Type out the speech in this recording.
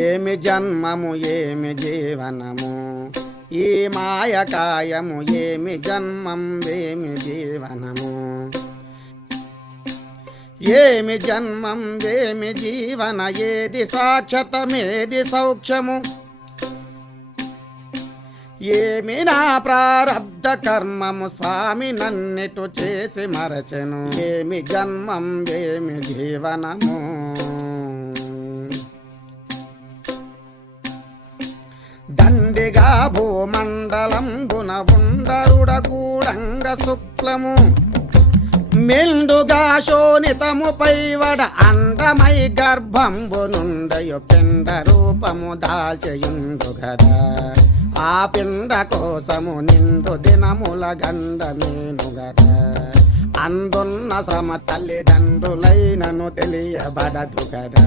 ఏమి జన్మము ఏమి జీవనము ఈ మాయకాయము ఏమి జన్మం ఏమి జీవనము ఏమి జన్మం ఏమి జీవన ఏది సాక్షతమేది సౌఖ్యము ఏమి నా ప్రారబ్ధ కర్మము స్వామి నన్నిటు చేసి మరచెను ఏమి జన్మం ఏమి జీవనము దండిగా భూమండలంబున ఉండరుడ గూడంగ శుక్లము మెండుగా శోణితము పైవడ అండమై గర్భంబు నుండయు పిండ రూపము దాల్చయుండు గదా ఆ పిండ కోసము నిండు దినముల గండ నేను గదా అందున్న శ్రమ తల్లిదండ్రులైనను తెలియబడదు గదా